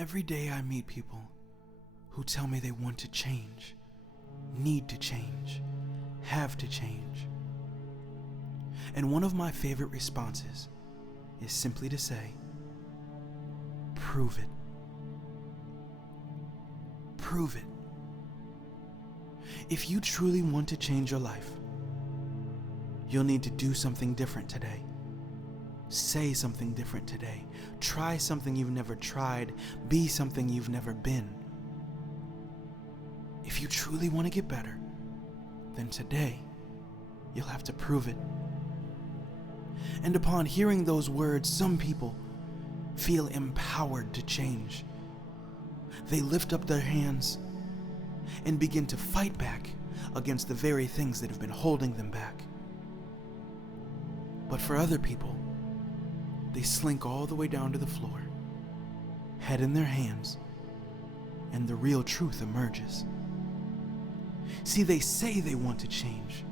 Every day I meet people who tell me they want to change, need to change, have to change. And one of my favorite responses is simply to say, prove it. Prove it. If you truly want to change your life, you'll need to do something different today. Say something different today. Try something you've never tried. Be something you've never been. If you truly want to get better, then today you'll have to prove it. And upon hearing those words, some people feel empowered to change. They lift up their hands and begin to fight back against the very things that have been holding them back. But for other people, they slink all the way down to the floor, head in their hands, and the real truth emerges. See, they say they want to change,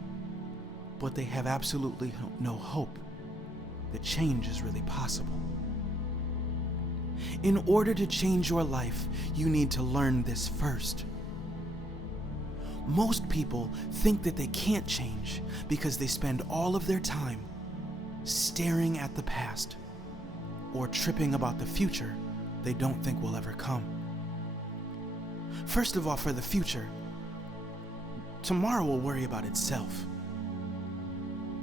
but they have absolutely no hope that change is really possible. In order to change your life, you need to learn this first. Most people think that they can't change because they spend all of their time staring at the past or tripping about the future they don't think will ever come. First of all, for the future, tomorrow will worry about itself.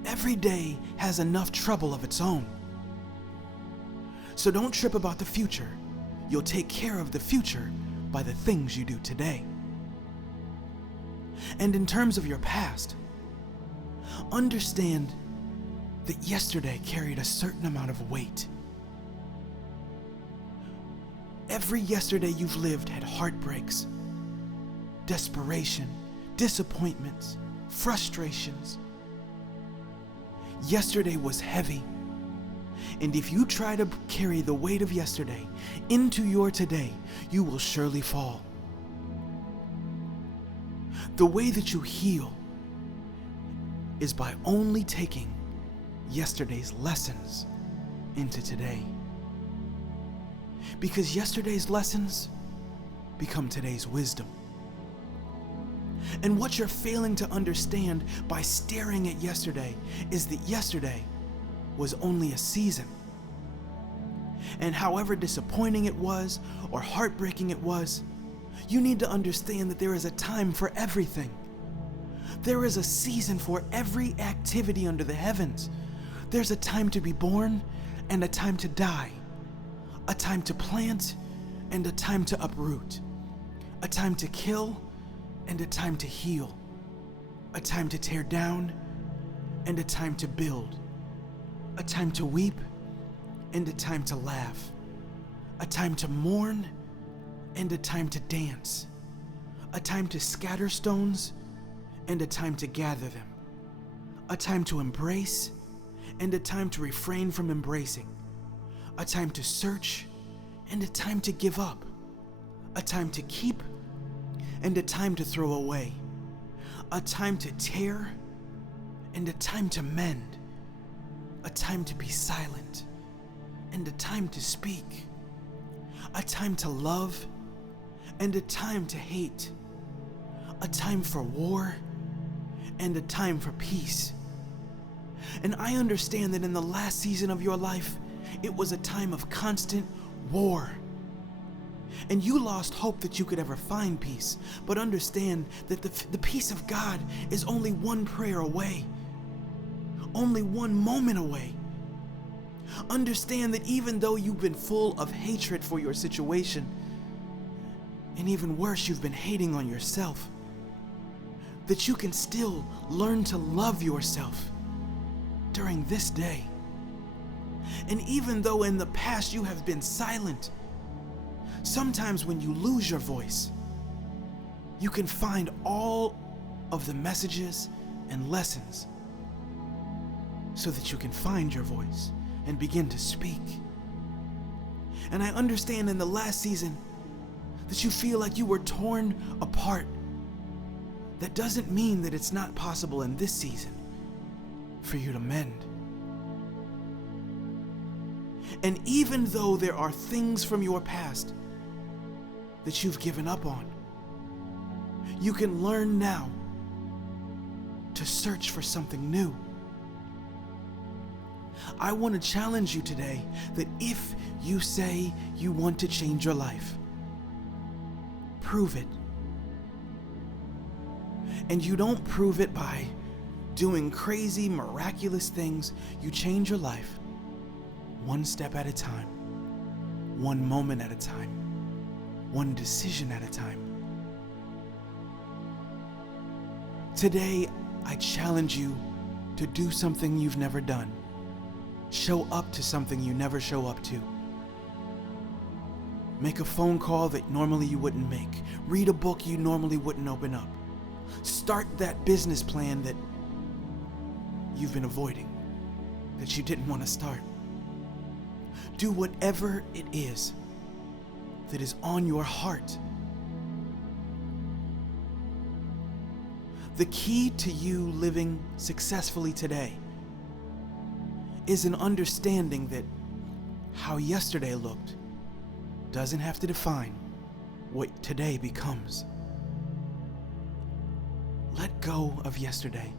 Every day has enough trouble of its own. So don't trip about the future. You'll take care of the future by the things you do today. And in terms of your past, understand that yesterday carried a certain amount of weight. Every yesterday you've lived had heartbreaks, desperation, disappointments, frustrations. Yesterday was heavy. And if you try to carry the weight of yesterday into your today, you will surely fall. The way that you heal is by only taking yesterday's lessons into today. Because yesterday's lessons become today's wisdom. And what you're failing to understand by staring at yesterday is that yesterday was only a season. And however disappointing it was or heartbreaking it was, you need to understand that there is a time for everything. There is a season for every activity under the heavens. There's a time to be born and a time to die. A time to plant and a time to uproot. A time to kill and a time to heal. A time to tear down and a time to build. A time to weep and a time to laugh. A time to mourn and a time to dance. A time to scatter stones and a time to gather them. A time to embrace and a time to refrain from embracing. A time to search and a time to give up. A time to keep and a time to throw away. A time to tear and a time to mend. A time to be silent and a time to speak. A time to love and a time to hate. A time for war and a time for peace. And I understand that in the last season of your life, it was a time of constant war. And you lost hope that you could ever find peace. But understand that the peace of God is only one prayer away. Only one moment away. Understand that even though you've been full of hatred for your situation, and even worse, you've been hating on yourself, that you can still learn to love yourself during this day. And even though in the past you have been silent, sometimes when you lose your voice, you can find all of the messages and lessons so that you can find your voice and begin to speak. And I understand in the last season that you feel like you were torn apart. That doesn't mean that it's not possible in this season for you to mend. And even though there are things from your past that you've given up on. You can learn now to search for something new. I want to challenge you today that if you say you want to change your life, prove it. And you don't prove it by doing crazy, miraculous things. You change your life one step at a time, one moment at a time, one decision at a time. Today, I challenge you to do something you've never done. Show up to something you never show up to. Make a phone call that normally you wouldn't make. Read a book you normally wouldn't open up. Start that business plan that you've been avoiding, that you didn't want to start. Do whatever it is that is on your heart. The key to you living successfully today is an understanding that how yesterday looked doesn't have to define what today becomes. Let go of yesterday.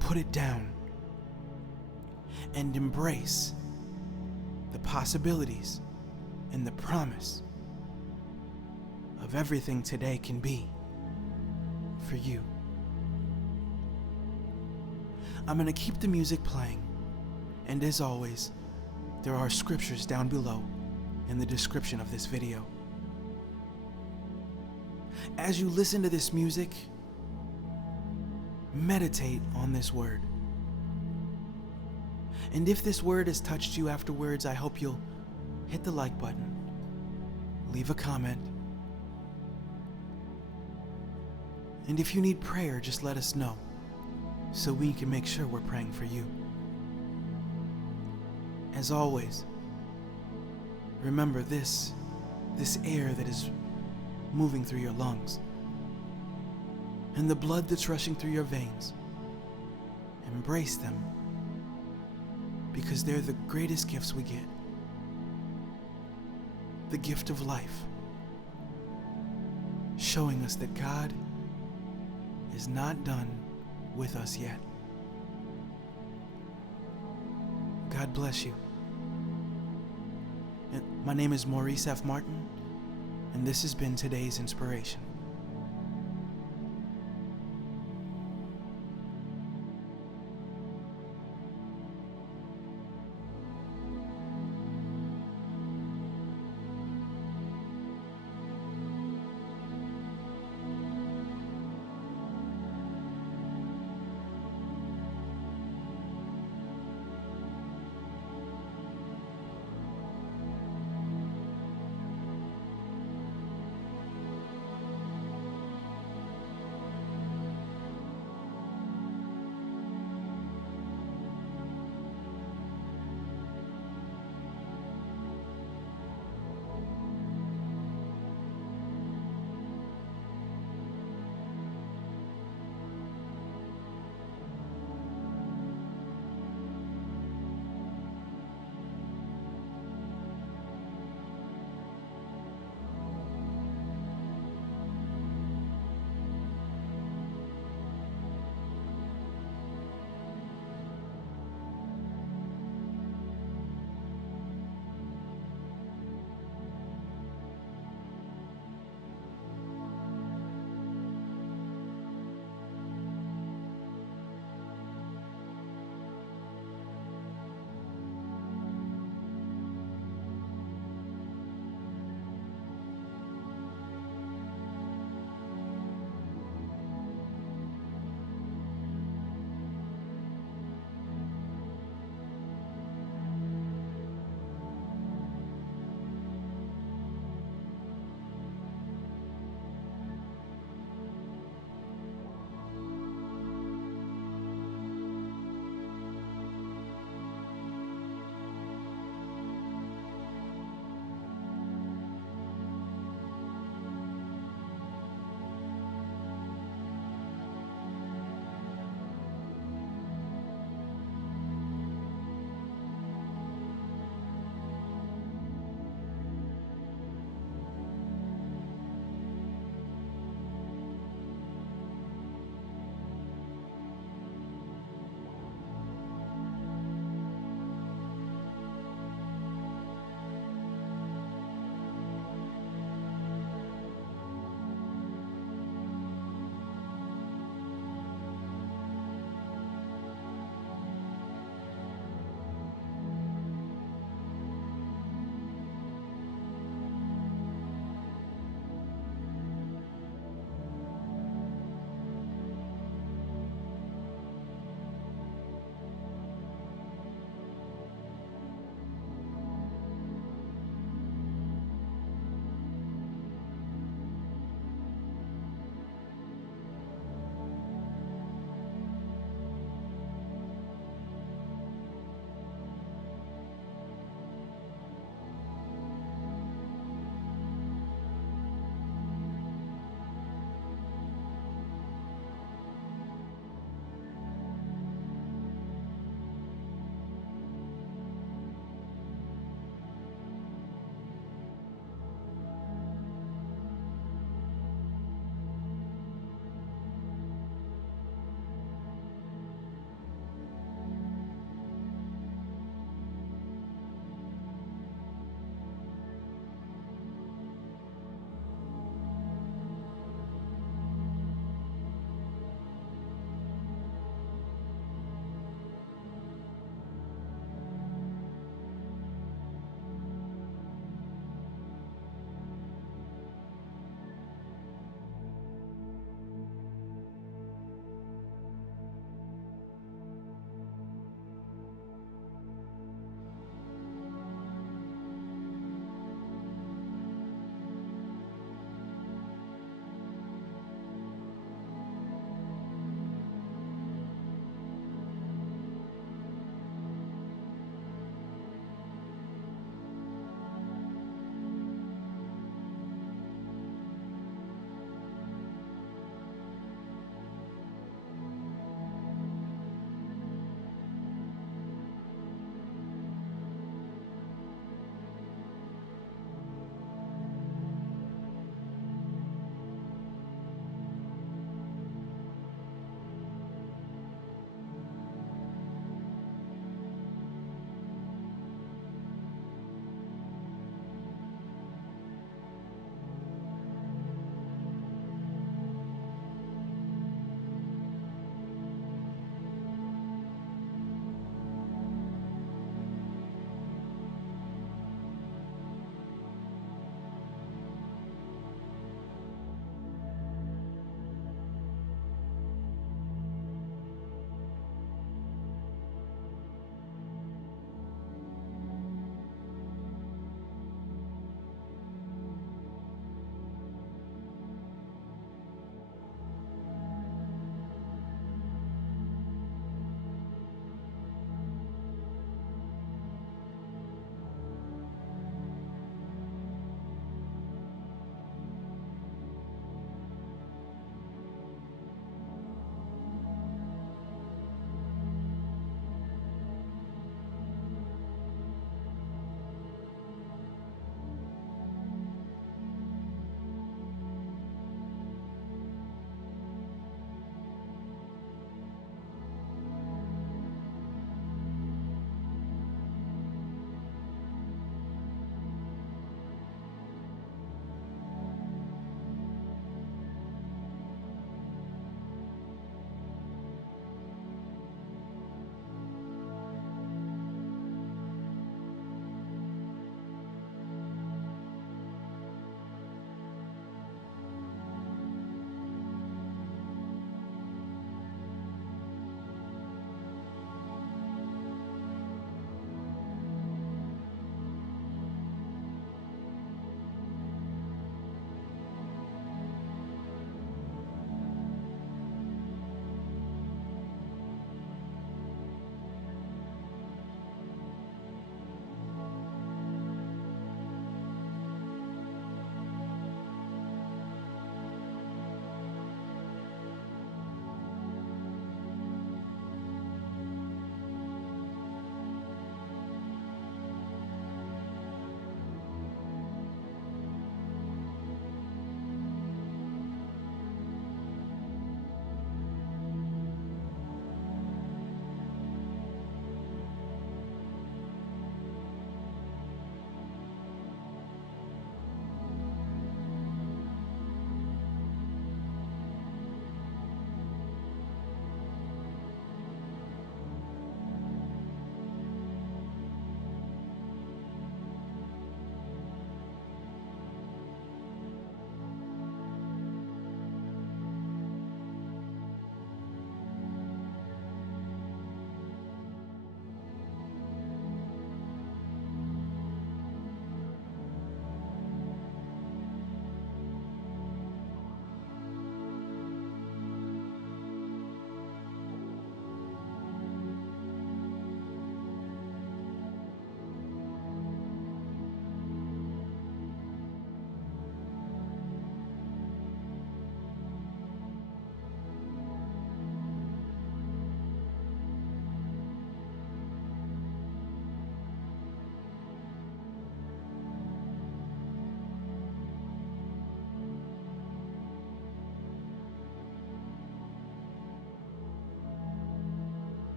Put it down and embrace the possibilities and the promise of everything today can be for you. I'm going to keep the music playing, and as always, there are scriptures down below in the description of this video. As you listen to this music, meditate on this word. And if this word has touched you afterwards, I hope you'll hit the like button, leave a comment, and if you need prayer, just let us know so we can make sure we're praying for you. As always, remember this air that is moving through your lungs and the blood that's rushing through your veins. Embrace them, because they're the greatest gifts we get. The gift of life, showing us that God is not done with us yet. God bless you. And my name is Maurice F. Martin, and this has been today's inspiration.